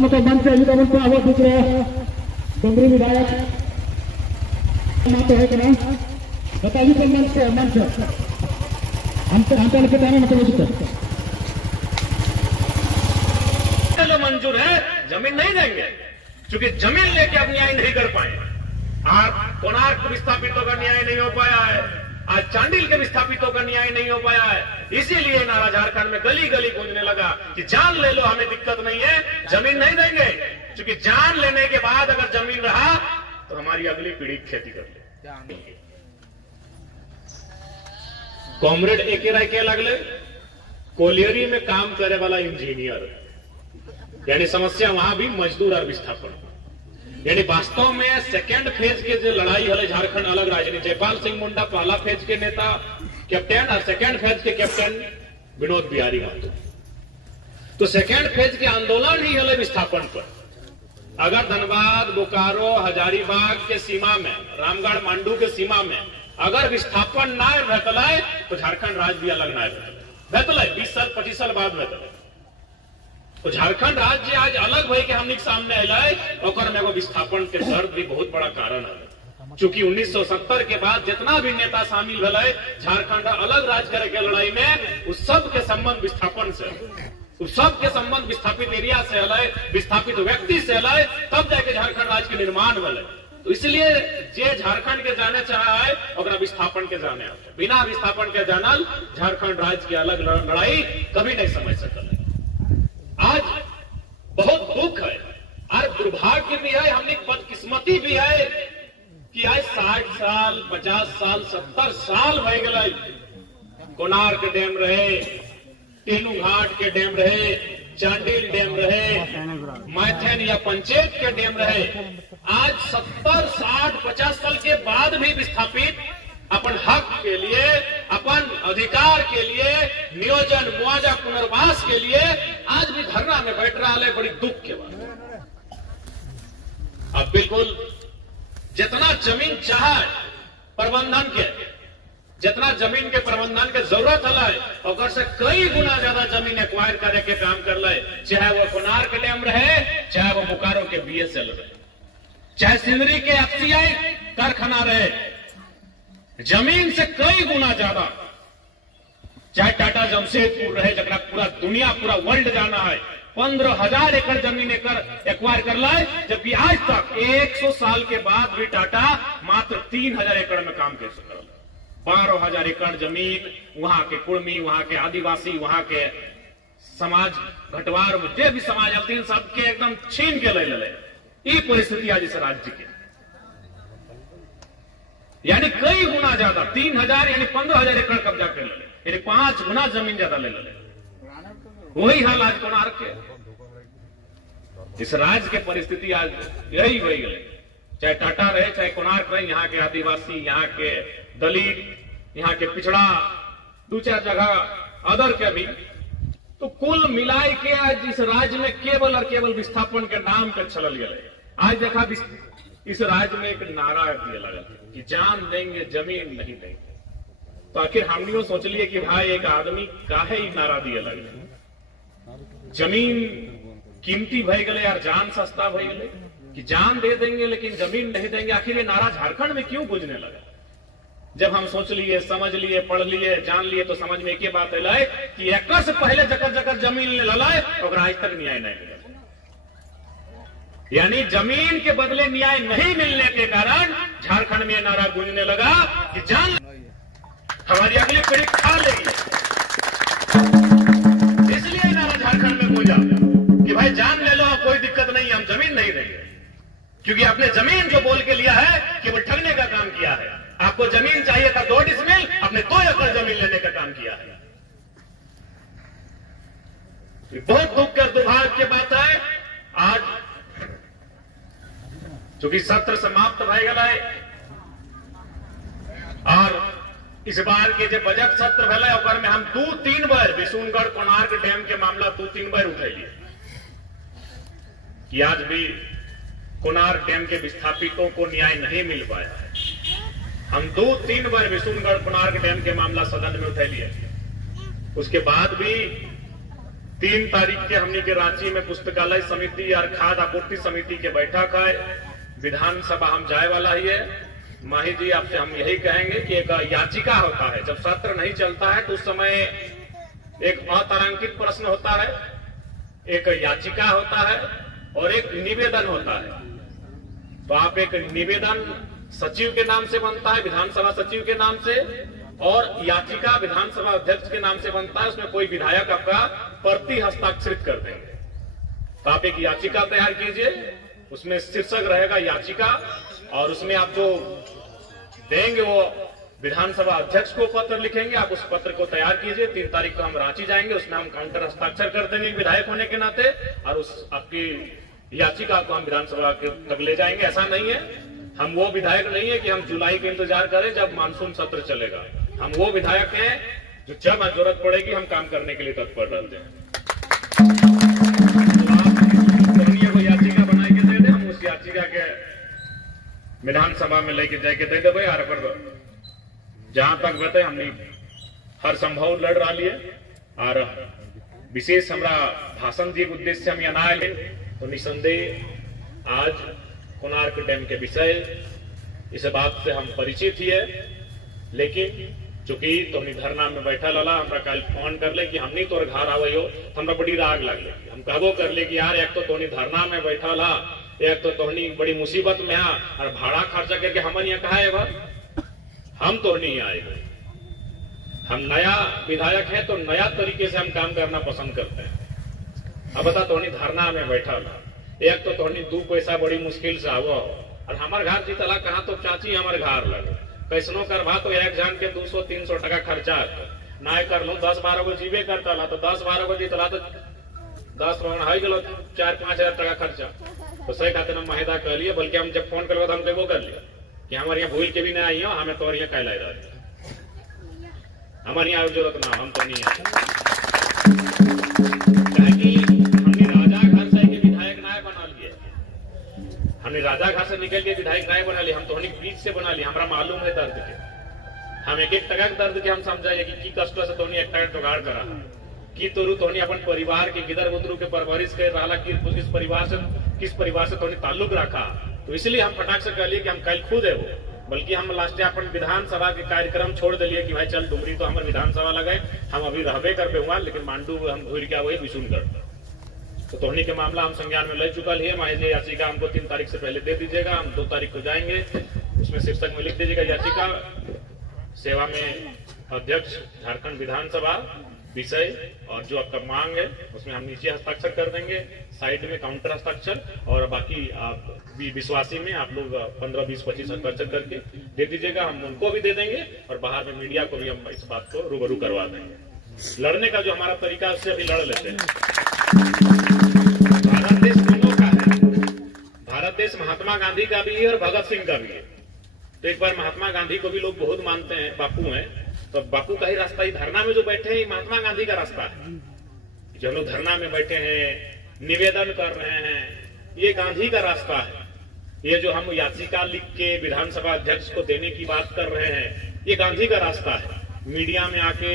मतलब मंच से अभी तो आवाज दिख रहा है डोंगरी विधायक तो है कि नहीं बताइए तो मंच हम के टाइम मतलब चलो मंजूर है, जमीन नहीं देंगे क्योंकि जमीन लेके अब न्याय नहीं कर पाए। आज कोणार्क विस्थापितों का न्याय नहीं हो पाया है, आज चांडिल के विस्थापितों का न्याय नहीं हो पाया है। इसीलिए नारा झारखंड में गली गली गूंजने लगा कि जान ले लो, हमें दिक्कत नहीं है, जमीन नहीं देंगे। क्योंकि जान लेने के बाद अगर जमीन रहा तो हमारी अगली पीढ़ी खेती कर ले। कॉमरेड एके राय के लगले कोलियरी में काम करे वाला इंजीनियर, यानी समस्या वहां भी मजदूर और विस्थापन। यानी वास्तव में सेकेंड फेज के जो लड़ाई है झारखंड अलग राजनीति, जयपाल सिंह मुंडा पहला फेज के नेता कैप्टन और सेकेंड फेज के कैप्टन विनोद बिहारी महतो। तो सेकेंड फेज के आंदोलन ही है विस्थापन पर। अगर धनबाद, बोकारो, हजारीबाग के सीमा में, रामगढ़, मांडू के सीमा में अगर विस्थापन ना रहतलाय तो झारखंड राज्य भी अलग ना रहतलाय 20 साल 25 साल बाद रहतलाय। तो झारखंड राज्य आज अलग हुए कि हमने सामने अलाय और में विस्थापन के दर्द भी बहुत बड़ा कारण है। चूंकि 1970 के बाद जितना भी नेता शामिल भले झारखंड अलग राज्य करे के लड़ाई में, उस सब के संबंध विस्थापन से, उस सब के संबंध विस्थापित एरिया से अलय, विस्थापित व्यक्ति से अलय, तब जाके झारखंड राज्य के निर्माण भले। तो इसलिए जे झारखंड के जाने चाहा है और विस्थापन के जाने आते, बिना विस्थापन के जानल झारखंड राज्य की अलग लड़ाई कभी नहीं समझ सकल। आज बहुत दुख है और दुर्भाग्य भी है, हमने बदकिस्मती भी है कि आज 60 साल 50 साल 70 साल हो गए कोणार्क डैम रहे, तेनू घाट के डैम रहे, चांडिल डैम रहे, मैथन या पंचायत के डैम रहे। आज 70 60 50 साल के बाद भी विस्थापित अपन हक के लिए, अपन अधिकार के लिए, नियोजन मुआवजा पुनर्वास के लिए आज भी धरना में बैठ रहा है। बड़ी दुख के बात। अब बिल्कुल जितना जमीन चाहे प्रबंधन के, जितना जमीन के प्रबंधन के जरूरत है और से कई गुना ज्यादा जमीन एक्वायर करे के काम कर ले, चाहे वो कोणार्क डैम रहे, चाहे वो बोकारो के बीएसएल रहे, चाहे सिंदरी के एफसीआई कारखाना रहे, जमीन से कई गुना ज्यादा, चाहे टाटा जमशेदपुर रहे जरा पूरा दुनिया पूरा वर्ल्ड जाना है, 15,000 एकड़ जमीन एक्वायर कर लाए, जबकि आज तक 100 साल के बाद भी टाटा मात्र 3,000 एकड़ में काम कर सका। 12,000 एकड़ जमीन वहां के कुर्मी, वहां के आदिवासी, वहां के समाज घटवार जे भी समाज अपने सबके एकदम छीन के ले ले। ये परिस्थिति आज इस राज्य की, यानी कई गुना ज्यादा 3,000 यानी 15,000 एकड़ कब्जा कर ले, यानी 5 गुना जमीन ज्यादा ले ले। वही हाल आज कोणार्क के, इस राज्य के परिस्थिति आज यही वही गए। चाहे टाटा रहे, चाहे कोणार्क रहे, यहाँ के आदिवासी, यहाँ के दलित, यहाँ के पिछड़ा 2-4 जगह अदर के भी, तो कुल मिलाई के आज इस राज्य में केवल और केवल विस्थापन के नाम पर चल गए। आज देखा इस राज्य में एक नारा दिया लगा कि जान देंगे जमीन नहीं देंगे। तो आखिर हमने सोच लिए कि भाई एक आदमी काहे ही नारा दिया लगे, जमीन कीमती भय गए यार, जान सस्ता भय गए कि जान दे देंगे लेकिन जमीन नहीं देंगे। आखिर ये नारा झारखंड में क्यों गूंजने लगा? जब हम सोच लिए, समझ लिए, पढ़ लिए, जान लिए तो समझ में एक ही बात है कि एक से पहले जकर जकर जमीन ललाए और आज तक न्याय नहीं मिला। यानी जमीन के बदले न्याय नहीं मिलने के कारण झारखंड में नारा गूंजने लगा कि जान हमारी अगली पीढ़ी खा लेगी। इसलिए नारा झारखंड में गूंजा कि भाई जान ले लो, कोई दिक्कत नहीं, हम जमीन नहीं देंगे। क्योंकि आपने जमीन जो बोल के लिया है केवल ठगने का काम किया है। आपको जमीन चाहिए था 2 डिसमिल, आपने 2 एकड़ जमीन लेने का काम किया है। बहुत दुख और दुर्भाग्य की बात है। आज चूंकि सत्र समाप्त हो गया है और इस बार के जो बजट सत्र भले में हम 2-3 बार विशुनगढ़ कोणार्क डैम के मामला 2-3 बार उठैलिए कि आज भी कोणार्क डैम के विस्थापितों को न्याय नहीं मिल पाया है। हम 2-3 बार विशुनगढ़ कोणार्क डैम के मामला सदन में उठैलिए, उसके बाद भी 3 तारीख के हमनी के रांची में पुस्तकालय समिति और खाद्य आपूर्ति समिति के बैठक है। विधानसभा हम जाए वाला ही है। माही जी आपसे हम यही कहेंगे कि एक याचिका होता है, जब सत्र नहीं चलता है तो उस समय एक अतारांकित प्रश्न होता है, एक याचिका होता है और एक निवेदन होता है। तो आप एक निवेदन सचिव के नाम से बनता है, विधानसभा सचिव के नाम से, और याचिका विधानसभा अध्यक्ष के नाम से बनता है। उसमें कोई विधायक आपका प्रति हस्ताक्षरित कर देंगे। तो आप एक याचिका तैयार कीजिए, उसमें शीर्षक रहेगा याचिका, और उसमें आप जो देंगे वो विधानसभा अध्यक्ष को पत्र लिखेंगे। आप उस पत्र को तैयार कीजिए। 3 तारीख को हम रांची जाएंगे, उसमें हम काउंटर हस्ताक्षर कर देंगे विधायक होने के नाते, और उस आपकी याचिका को हम विधानसभा के तक ले जाएंगे। ऐसा नहीं है, हम वो विधायक नहीं है कि हम जुलाई का इंतजार करें जब मानसून सत्र चलेगा। हम वो विधायक हैं जो जब जरूरत पड़ेगी हम काम करने के लिए तत्पर रहते हैं। तो आप को याचिका बना के दे दे, हम उस याचिका के विधानसभा में लेके जाके दे देवे। और अगर जहां तक बते हमने हर संभव लड़ रहा लिए, और विशेष हमारा भाषण दिए उद्देश्य से हम यहाँ आए। तो निसंदेह आज कोणार्क डैम के विषय इस बात से हम परिचित ही है, लेकिन चूंकि तुमने धरना में बैठा लला हमरा कल फोन कर ले कि हमनी तोर घर आवे हो, तो हमरा बड़ी राग लगले। हम कहबो कर ले कि यार एक तो तोनी धरना में बैठा ला, एक तो तोहनी बड़ी मुसीबत में है, और भाड़ा खर्चा करके हमन यहाँ कहा है हम तो नहीं आए। हम नया विधायक है तो नया तरीके से हम काम करना पसंद करते हैं। अब बता तोहनी धरना में बैठा ला, एक तो तोहनी 2 पैसा बड़ी मुश्किल से आवो, और हमारे घर जीतला कहा तो चाची हमारे घर लगे कैसनो करवा तो एक जान के 200-300 टका खर्चा ना कर लो। 10-12 गो जीवे करता ला तो 10-12 गो जीतला तो 10 गलो 4-5 हजार टका खर्चा। तो सही खाते हम माहिदा कर लिए, बल्कि हम जब फोन करवा तो हम वो कर लिया कि हमारे यहाँ भूल के भी ना आई हो, हमें तो यहाँ कहला रहा हमारे यहाँ जरूरत ना, हम तो नहीं आए। हमने राजा घर से विधायक नाय बना लिए, हमने राजा घर से निकल के विधायक नाय बना लिए, हम तो बीच से बना लिए। हमारा मालूम है दर्द के, हम एक टका दर्द के हम समझाइए कि कष्ट से तोनी 1 टका जुगाड़ करा कि तोरू तोनी अपन परिवार के गिदर बुदरू के परवरिश कर रहा कि किस परिवार से तोनी ताल्लुक रखा। तो इसलिए हम फटाक से कह लिए कि हम कल खुद है वो, बल्कि हम लास्ट अपन विधानसभा के कार्यक्रम छोड़ दिलिए कि भाई चल डुमरी तो हमारे विधानसभा लगे, हम अभी रहबे कर पे हुआ, लेकिन मांडू हम घूर के वही विशुनगढ़। तो तोहनी के मामला हम संज्ञान में ले चुका है। माहिती याचिका हमको 3 तारीख से पहले दे दीजिएगा, हम 2 तारीख को जाएंगे। उसमें शीर्षक में लिख दीजिएगा याचिका सेवा में अध्यक्ष झारखंड विधानसभा विषय, और जो आपका मांग है उसमें हम नीचे हस्ताक्षर कर देंगे, साइड में काउंटर हस्ताक्षर, और बाकी आप विश्वासी में आप लोग 15, 20, 25 हस्ताक्षर करके दे दीजिएगा। हम उनको भी दे देंगे और बाहर में मीडिया को भी हम इस बात को रूबरू करवा देंगे। लड़ने का जो हमारा तरीका है उससे अभी लड़ लेते हैं। भारत देश दोनों का है, भारत देश महात्मा गांधी का भी है और भगत सिंह का भी है। तो एक बार महात्मा गांधी को भी लोग बहुत मानते हैं, बापू हैं, तो बापू का ही रास्ता, ही धरना में जो बैठे हैं महात्मा गांधी का रास्ता है। जो लोग धरना में बैठे हैं, निवेदन कर रहे हैं, ये गांधी का रास्ता है। ये जो हम याचिका लिख के विधानसभा अध्यक्ष को देने की बात कर रहे हैं, ये गांधी का रास्ता है। मीडिया में आके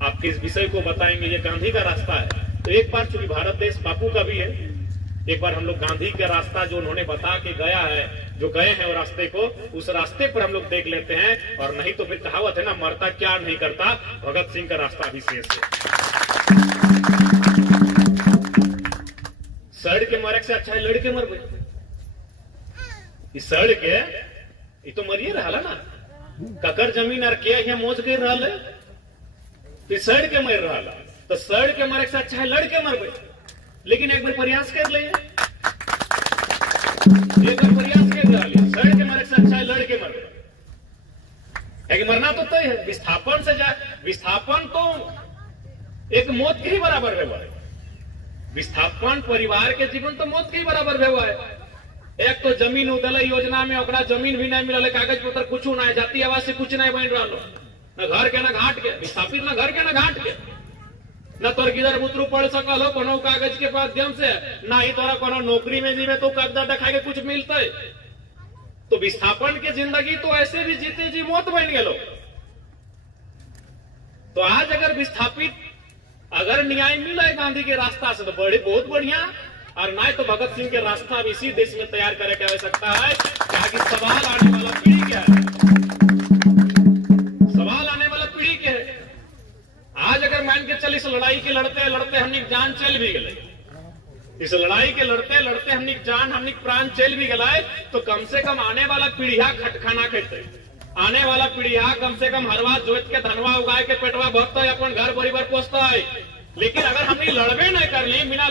आपके इस विषय को बताएंगे, ये गांधी का रास्ता है। तो एक बार चूंकि भारत देश बापू का भी है, एक बार हम लोग गांधी का रास्ता जो उन्होंने बता के गया है, जो गए हैं वो रास्ते को, उस रास्ते पर हम लोग देख लेते हैं। और नहीं तो फिर कहावत है ना, मरता क्या नहीं करता, भगत सिंह का रास्ता अभी शेष है। सड़ के मरे से अच्छा है लड़ के मर गए। सड़ के ये तो मरिए रहा ना, ककर जमीन और के यहाँ मोच गई रहा, तो सड़ के मर रहा, तो सड़ के मरे से अच्छा है लड़ के मर गए। लेकिन एक बार प्रयास कर ले, एक बार प्रयास कर रहा, सड़ के मरे से अच्छा है लड़ के मर गए। मरना तो तय है, विस्थापन से विस्थापन तो एक मौत के ही बराबर है। विस्थापन परिवार के जीवन तो मौत के ही बराबर हुआ है। एक तो जमीन उदल योजना में ओकरा जमीन भी नहीं मिला, कागज पत्र कुछ ना है, जाति आवास से कुछ नहीं बन रहा, न घर के न घाट के, विस्थापित न घर के न घाट के, न तोर किधर बुतरू पढ़ सकल हो कोनो कागज के माध्यम से, ना ही तोरा कोनो नौकरी में जीवे तो कागज दिखा के कुछ मिलता है। तो विस्थापन की जिंदगी तो ऐसे भी जीते जी मौत बन गए। तो आज अगर विस्थापित अगर न्याय मिला है गांधी के रास्ता से तो बड़े बहुत बढ़िया, और ना तो भगत सिंह के रास्ता अब इसी देश में तैयार करे की आवश्यकता है। ताकि सवाल आने वाला पीढ़ी क्या है, सवाल आने वाला पीढ़ी क्या है। आज अगर मान के चल इस लड़ाई के लड़ते लड़ते हमने जान चल भी गए, इस लड़ाई के लड़ते लड़ते हमने जान हमने प्राण चल भी गए, तो कम से कम आने वाला पीढ़िया खटखाना खेते, आने वाला पीढ़िया कम से कम हरवा जोत के धनवा उगाए के पेटवा भरता है, अपन घर परिवार पोसता है। लेकिन अगर हमने लड़बे नहीं कर ली, बिना